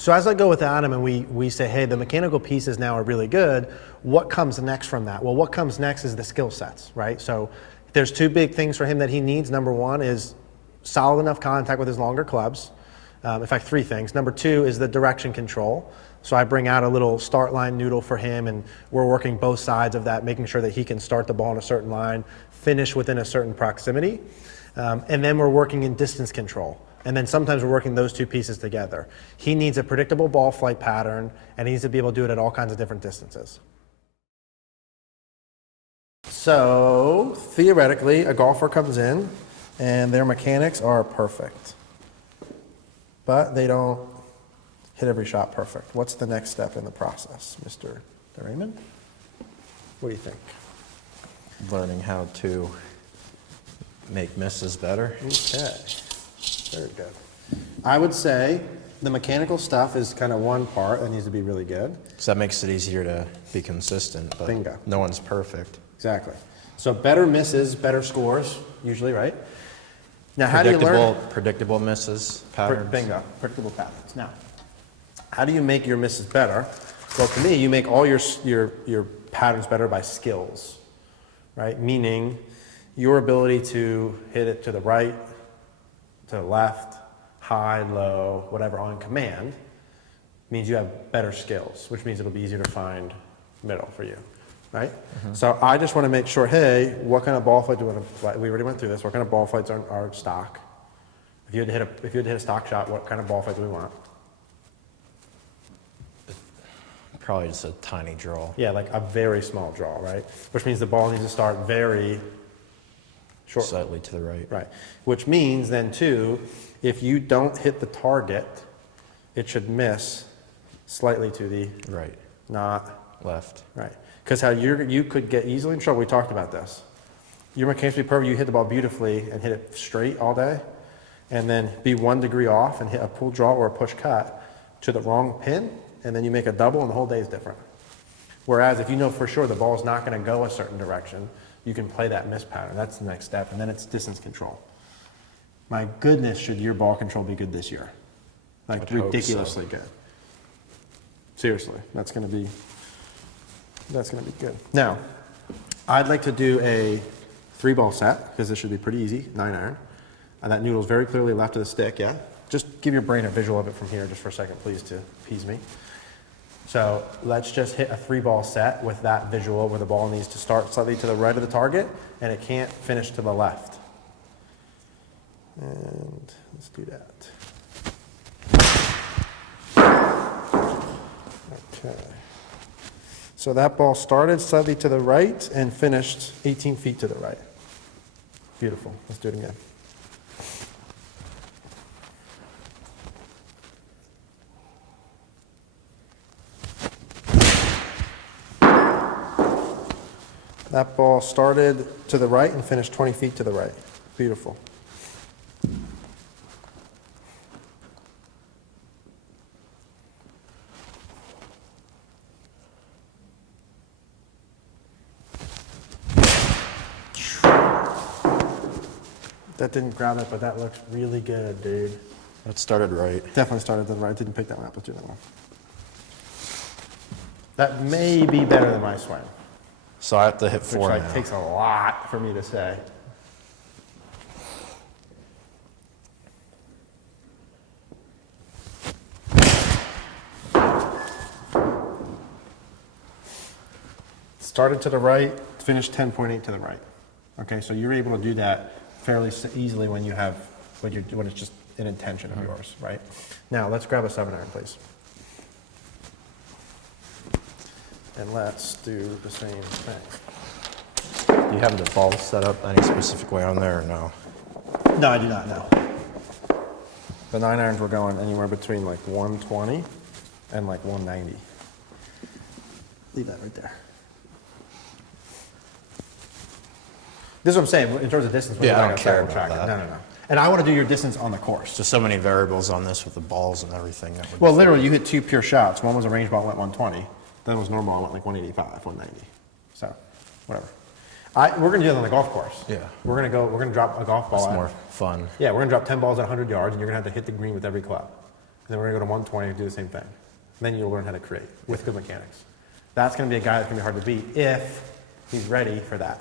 So as I go with Adam and we say, hey, the mechanical pieces now are really good, what comes next from that? Well, what comes next is the skill sets, right? So there's two big things for him that he needs. Number one is solid enough contact with his longer clubs. In fact, three things. Number two is the direction control. So I bring out a little start line noodle for him, and we're working both sides of that, making sure that he can start the ball in a certain line, finish within a certain proximity. And then we're working in distance control. And then sometimes we're working those two pieces together. He needs a predictable ball flight pattern, and he needs to be able to do it at all kinds of different distances. So theoretically, a golfer comes in, and their mechanics are perfect. But they don't hit every shot perfect. What's the next step in the process, Mr. Raymond? What do you think? Learning how to make misses better. Okay. Very good. I would say the mechanical stuff is kind of one part that needs to be really good. So that makes it easier to be consistent, but Bingo. No one's perfect. Exactly. So better misses, better scores, usually, right? Now, how do you learn? Predictable misses, patterns. Bingo, predictable patterns. Now, how do you make your misses better? Well, to me, you make all your patterns better by skills, right? Meaning your ability to hit it to the right, to the left, high, low, whatever, on command, means you have better skills, which means it'll be easier to find middle for you, right? Mm-hmm. So I just want to make sure, hey, what kind of ball flight do you want to fly? We already went through this. What kind of ball flights are stock? If you had to hit a stock shot, what kind of ball flight do we want? Probably just a tiny draw. Yeah, like a very small draw, right? Which means the ball needs to start very short. Slightly to the right. Right. Which means then too, if you don't hit the target, it should miss slightly to the right, not left. Right. Because how you could get easily in trouble. We talked about this. Your mechanics be perfect. You hit the ball beautifully and hit it straight all day, and then be 1 degree off and hit a pull draw or a push cut to the wrong pin, and then you make a double, and the whole day is different. Whereas if you know for sure the ball's not going to go a certain direction, you can play that miss pattern. That's the next step, and then it's distance control. My goodness, should your ball control be good this year? Like ridiculously good. Seriously, that's going to be good. Now, I'd like to do a 3-ball set, because this should be pretty easy, 9-iron. And that noodle's very clearly left of the stick, yeah? Just give your brain a visual of it from here just for a second, please, to appease me. So let's just hit a 3-ball set with that visual where the ball needs to start slightly to the right of the target and it can't finish to the left. And let's do that. Okay. So that ball started slightly to the right and finished 18 feet to the right. Beautiful. Let's do it again. That ball started to the right and finished 20 feet to the right. Beautiful. That didn't grab it, but that looks really good, dude. That started right. Definitely started to the right. Didn't pick that one up. Let's do that one. That may be better than my swing. So I have to hit 4 Which now. takes a lot for me to say. Started to the right, finished 10.8 to the right. Okay, so you're able to do that fairly easily when you have when it's just an intention of yours, right? Now let's grab a 7-iron, please. And let's do the same thing. Do you have the ball set up any specific way on there or no? No, I do not, no. The 9-irons were going anywhere between like 120 and like 190. Leave that right there. This is what I'm saying, in terms of distance. Yeah, I don't care about that. No. And I want to do your distance on the course. Just so many variables on this with the balls and everything. Well, literally, you hit 2 pure shots. One was a range ball, went 120. Then it was normal, I went like 185, 190. So, whatever. We're going to do that on the golf course. Yeah. We're going to drop a golf ball. It's more fun. Yeah, we're going to drop 10 balls at 100 yards, and you're going to have to hit the green with every club. then we're gonna go to 120 and do the same thing. Then you'll learn how to create with good mechanics. That's gonna be a guy that's gonna be hard to beat if he's ready for that.